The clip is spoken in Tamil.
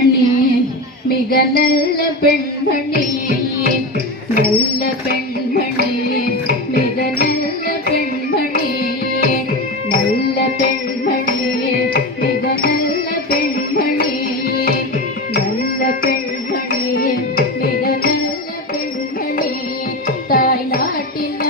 பெண்மணி மிக நல்ல பெண்மணி. நல்ல பெண்மணி மிக நல்ல பெண்மணி. நல்ல பெண்மணி மிக நல்ல பெண்மணி. நல்ல பெண்மணி மிக நல்ல பெண்மணி. தாய் நாட்டின்